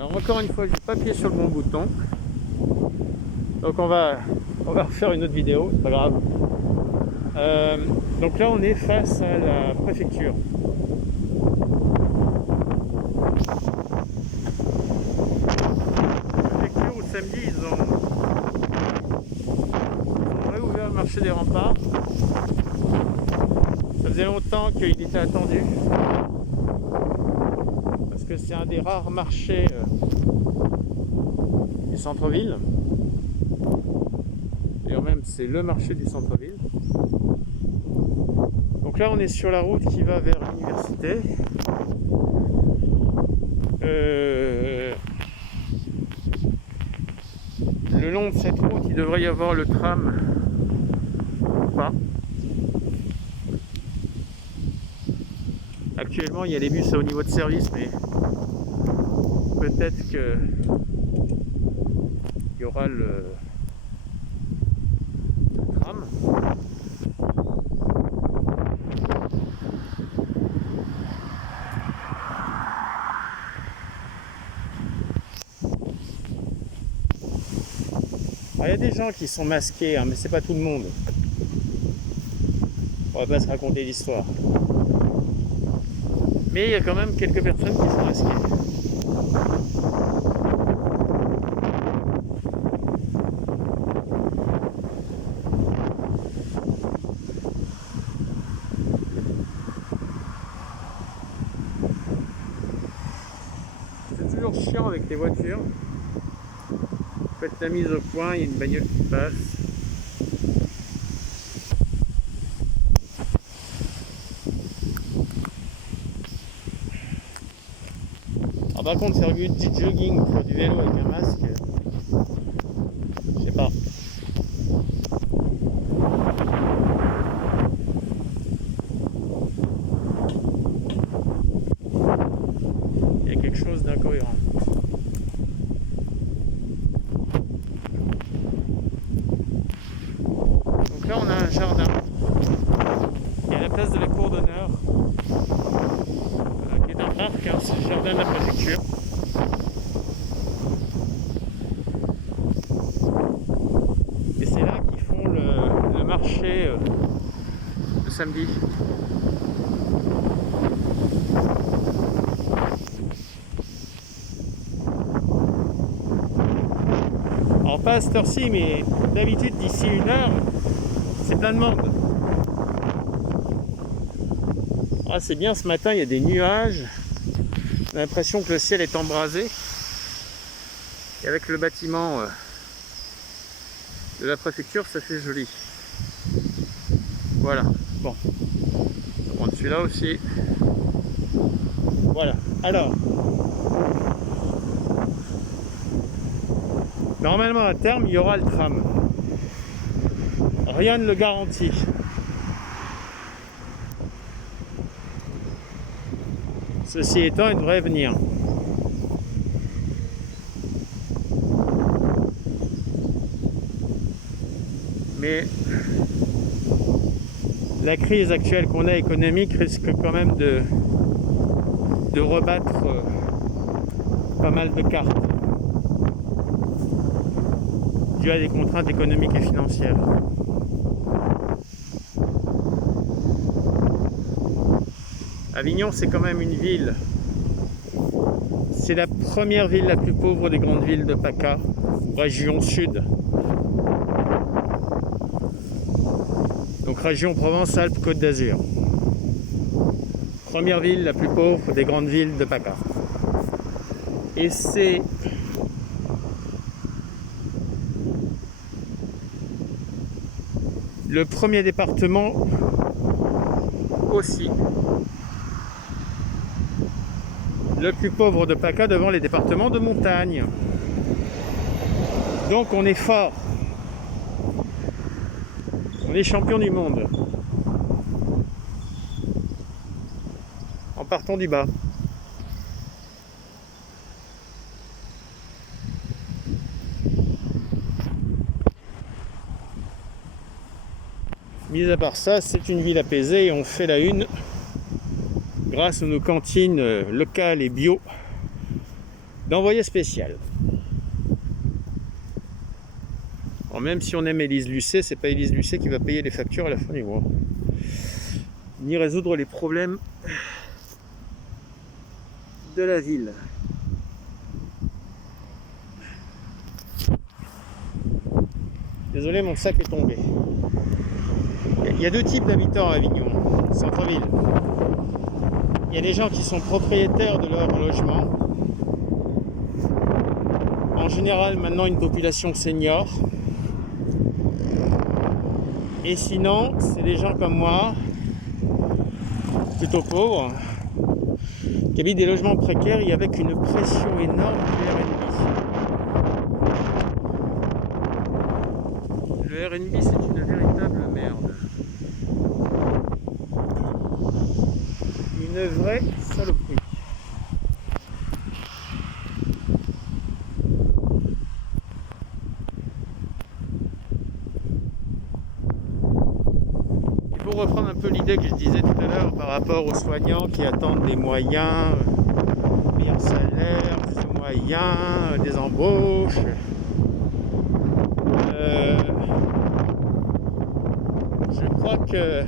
Alors encore une fois, j'ai pas appuyé sur le bon bouton. Donc on va refaire une autre vidéo, c'est pas grave. Donc là on est face à la préfecture. La préfecture où samedi ils ont réouvert le marché des remparts. Ça faisait longtemps qu'il était attendu. Parce que c'est un des rares marchés du centre-ville. D'ailleurs même c'est le marché du centre-ville. Donc là on est sur la route qui va vers l'université. Le long de cette route il devrait y avoir le tram ou pas. Actuellement il y a les bus au niveau de service, mais peut-être que il y aura le tram. Alors, il y a des gens qui sont masqués, hein, mais c'est pas tout le monde. On va pas se raconter l'histoire. Mais il y a quand même quelques personnes qui sont masquées. C'est toujours chiant avec les voitures. Faites la mise au point, il y a une bagnole qui passe. Alors par contre faire du jogging, faire du vélo avec un masque, je sais pas. Il y a quelque chose d'incohérent. Donc là on a un jardin. Il y a la place de la cour d'honneur, qui est un parc, hein, c'est le jardin de la préfecture. Et c'est là qu'ils font le marché le samedi. Alors pas à cette heure-ci, mais d'habitude d'ici 1 heure, c'est plein de monde. Ah, c'est bien, ce matin il y a des nuages. On a l'impression que le ciel est embrasé. Et avec le bâtiment de la préfecture, ça fait joli. Voilà. Bon. On va prendre celui-là aussi. Voilà. Alors. Normalement à terme, il y aura le tram. Rien ne le garantit. Ceci étant, il devrait venir. Mais la crise actuelle qu'on a économique risque quand même de rebattre pas mal de cartes dû à des contraintes économiques et financières. Avignon, c'est quand même une ville. C'est la première ville la plus pauvre des grandes villes de PACA, région sud. Donc région Provence-Alpes-Côte d'Azur. Première ville la plus pauvre des grandes villes de PACA. Et c'est le premier département aussi le plus pauvre de PACA devant les départements de montagne. Donc on est fort. On est champion du monde. En partant du bas. Mis à part ça, c'est une ville apaisée et on fait la une grâce à nos cantines locales et bio d'envoyé spécial. Alors même si on aime Élise Lucet, c'est pas Élise Lucet qui va payer les factures à la fin du mois, ni résoudre les problèmes de la ville. Désolé, mon sac est tombé. Il y a deux types d'habitants à Avignon, centre-ville. Il y a des gens qui sont propriétaires de leur logement. En général, maintenant, une population senior. Et sinon, c'est des gens comme moi, plutôt pauvres, qui habitent des logements précaires et avec une pression énorme du RNB. Le RNB, c'est une véritable merde. Une vraie saloperie. Pour reprendre un peu l'idée que je disais tout à l'heure par rapport aux soignants qui attendent des moyens, meilleurs salaires, plus de moyens, des embauches. Je crois que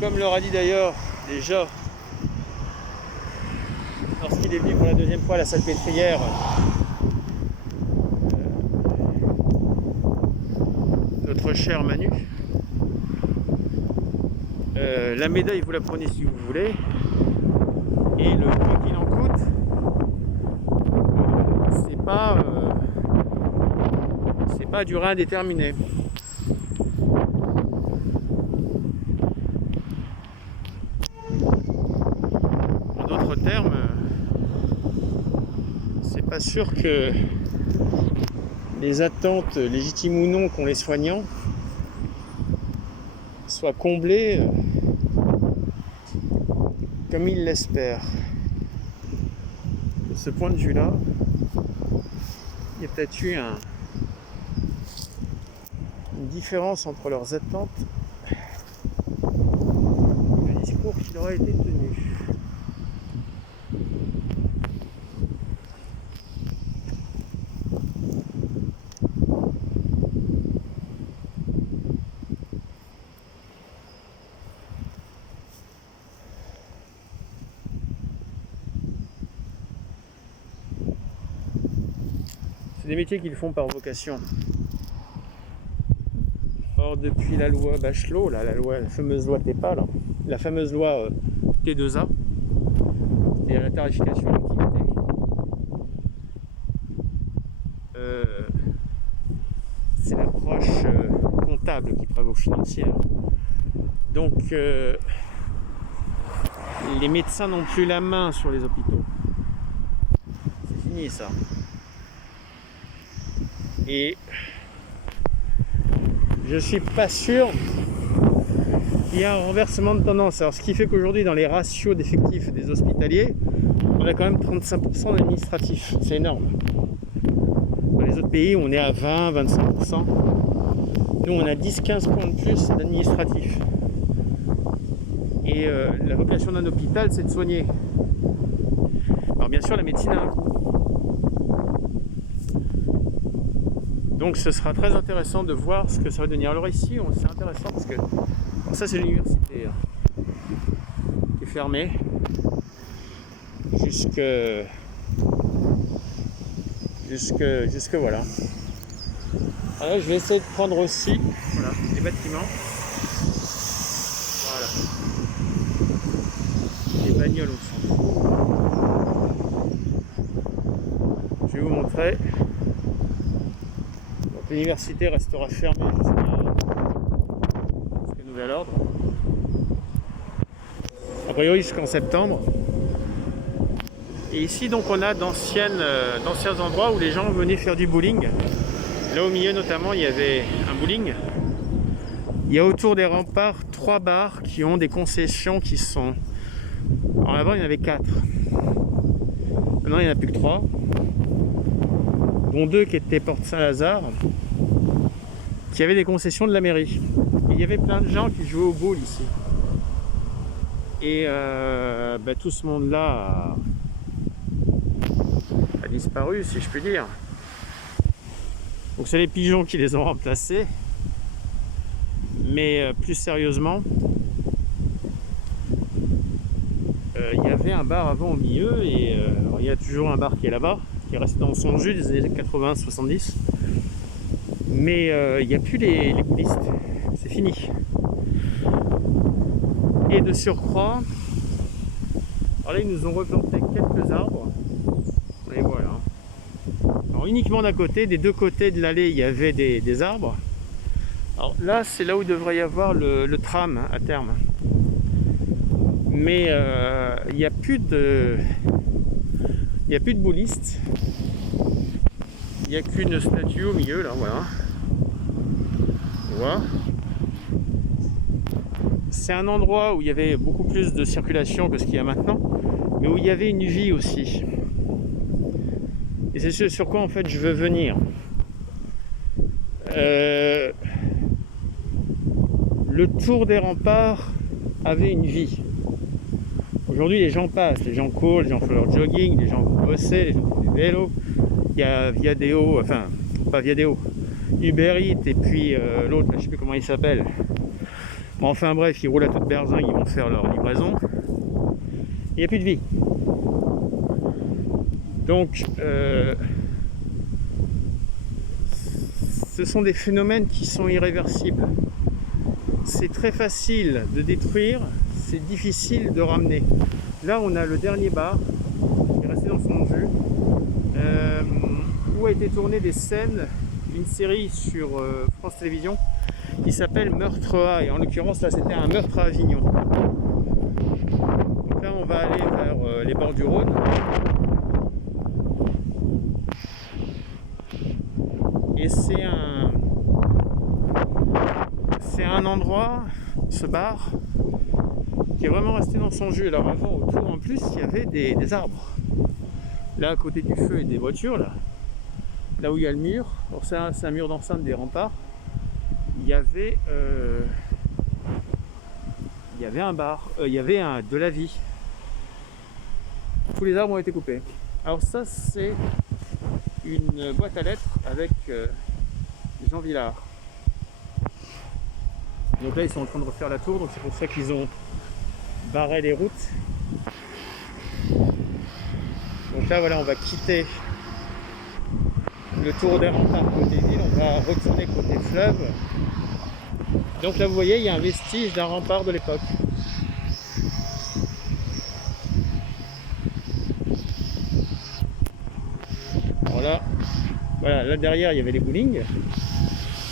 comme leur a dit d'ailleurs déjà lorsqu'il est venu pour la deuxième fois à la Salpêtrière, notre cher Manu, la médaille vous la prenez si vous voulez, et le quoi qu'il en coûte, c'est pas durée indéterminée. En d'autres termes, c'est pas sûr que les attentes, légitimes ou non, qu'ont les soignants soient comblées comme ils l'espèrent. De ce point de vue-là, il y a peut-être eu une différence entre leurs attentes et le discours qui leur a été tenu. C'est des métiers qu'ils font par vocation. Or, depuis la loi Bachelot, la fameuse loi TEPA, la fameuse loi T2A, c'est-à-dire la tarification à l'activité, c'est l'approche comptable qui prévaut financière. Donc, les médecins n'ont plus la main sur les hôpitaux. C'est fini ça. Et je suis pas sûr qu'il y a un renversement de tendance. Alors, ce qui fait qu'aujourd'hui, dans les ratios d'effectifs des hospitaliers, on a quand même 35% d'administratifs. C'est énorme. Dans les autres pays, on est à 20-25%. Nous, on a 10-15 points de plus d'administratifs. Et la vocation d'un hôpital, c'est de soigner. Alors, bien sûr, la médecine a un coût. Donc ce sera très intéressant de voir ce que ça va devenir. Alors ici, c'est intéressant parce que ça c'est l'université qui est fermée jusque voilà. Alors je vais essayer de prendre aussi les bâtiments. Voilà. Les bagnoles au centre. Je vais vous montrer. L'université restera fermée jusqu'à nouvel ordre. A priori jusqu'en septembre. Et ici donc on a d'anciens endroits où les gens venaient faire du bowling. Là au milieu notamment il y avait un bowling. Il y a autour des remparts 3 bars qui ont des concessions qui sont... En avant il y en avait 4. Maintenant il n'y en a plus que 3. Dont 2 qui étaient Porte Saint-Lazare, qui avaient des concessions de la mairie. Et il y avait plein de gens qui jouaient au boule ici. Et tout ce monde-là a disparu, si je puis dire. Donc c'est les pigeons qui les ont remplacés. Mais plus sérieusement, il y avait un bar avant au milieu, et il y a toujours un bar qui est là-bas, qui est resté dans son jus des années 80-70. Mais il n'y a plus les boulistes, c'est fini. Et de surcroît, alors là ils nous ont replanté quelques arbres, et voilà. Alors uniquement d'un côté, des deux côtés de l'allée il y avait des arbres. Alors là c'est là où il devrait y avoir le tram à terme. Mais il n'y a plus de boulistes. Il n'y a qu'une statue au milieu là, voilà. Voilà. C'est un endroit où il y avait beaucoup plus de circulation que ce qu'il y a maintenant, mais où il y avait une vie aussi. Et c'est ce sur quoi en fait je veux venir. Le tour des remparts avait une vie. Aujourd'hui les gens passent, les gens courent, les gens font leur jogging, les gens vont bosser, les gens font du vélo. Il y a Viadeo, enfin pas Viadeo, Uber Eats, et puis l'autre, je ne sais plus comment il s'appelle. Bon, enfin bref, ils roulent à toute berzingue, ils vont faire leur livraison. Il n'y a plus de vie. Donc, ce sont des phénomènes qui sont irréversibles. C'est très facile de détruire, c'est difficile de ramener. Là, on a le dernier bar qui est resté dans son jus, où a été tournée des scènes d'une série sur France Télévisions qui s'appelle Meurtre A, et en l'occurrence là c'était un meurtre à Avignon. Donc là on va aller vers les bords du Rhône, et c'est un endroit, ce bar, qui est vraiment resté dans son jus. Alors avant, autour en plus il y avait des arbres, là à côté du feu et des voitures, là où il y a le mur. Alors c'est un mur d'enceinte des remparts. Il y avait un bar, il y avait de la vie. Tous les arbres ont été coupés. Alors ça c'est une boîte à lettres avec Jean Villard. Donc là ils sont en train de refaire la tour, donc c'est pour ça qu'ils ont barré les routes. Donc là voilà, on va quitter le tour des remparts côté ville, on va retourner côté fleuve. Donc là vous voyez, il y a un vestige d'un rempart de l'époque. Alors voilà, là derrière il y avait les bowling,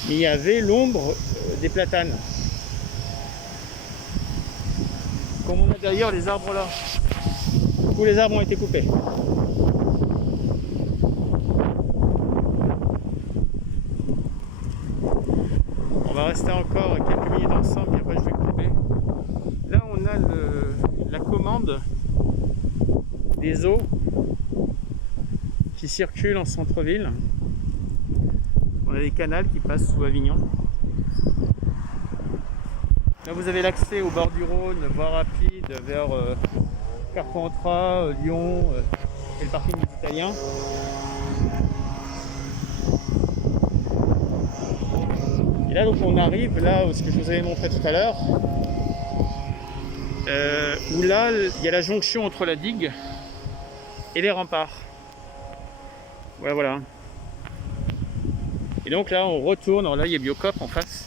mais il y avait l'ombre des platanes. Comme on a d'ailleurs les arbres là, tous les arbres ont été coupés. On va rester encore quelques minutes ensemble et après je vais couper. Là on a la commande des eaux qui circulent en centre-ville. On a des canals qui passent sous Avignon. Là vous avez l'accès au bord du Rhône, voie rapide vers Carpentras, Lyon et le parking des Italiens. Et là donc on arrive là où ce que je vous avais montré tout à l'heure, où là il y a la jonction entre la digue et les remparts. Voilà. Et donc là on retourne, alors là il y a Biocop en face.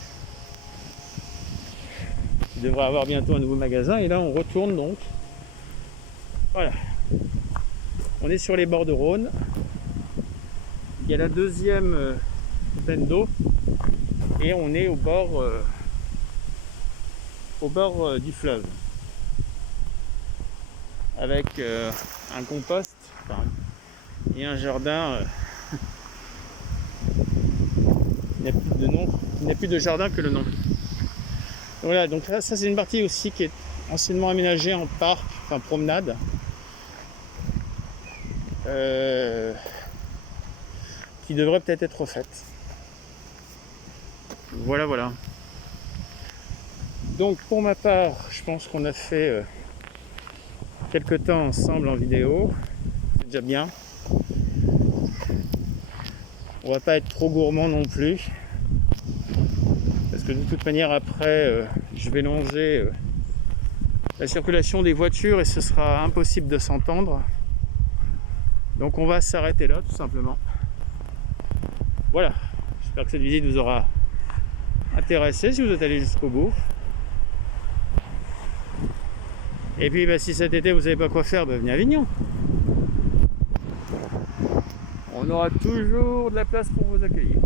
Il devrait avoir bientôt un nouveau magasin, et là on retourne donc. Voilà. On est sur les bords de Rhône. Il y a la deuxième peine d'eau. Et on est au bord du fleuve, avec un compost et un jardin. Il n'y a plus de nom, il n'y a plus de jardin que le nom. Voilà, donc là, ça c'est une partie aussi qui est anciennement aménagée en parc, enfin promenade. Qui devrait peut-être être refaite. Voilà. Donc pour ma part, je pense qu'on a fait quelques temps ensemble en vidéo, c'est déjà bien. On va pas être trop gourmand non plus, parce que de toute manière après je vais longer la circulation des voitures et ce sera impossible de s'entendre. Donc on va s'arrêter là tout simplement. Voilà, j'espère que cette visite vous aura intéressé si vous êtes allé jusqu'au bout. Et puis si cet été vous savez pas quoi faire, venez à Avignon. On aura toujours de la place pour vous accueillir.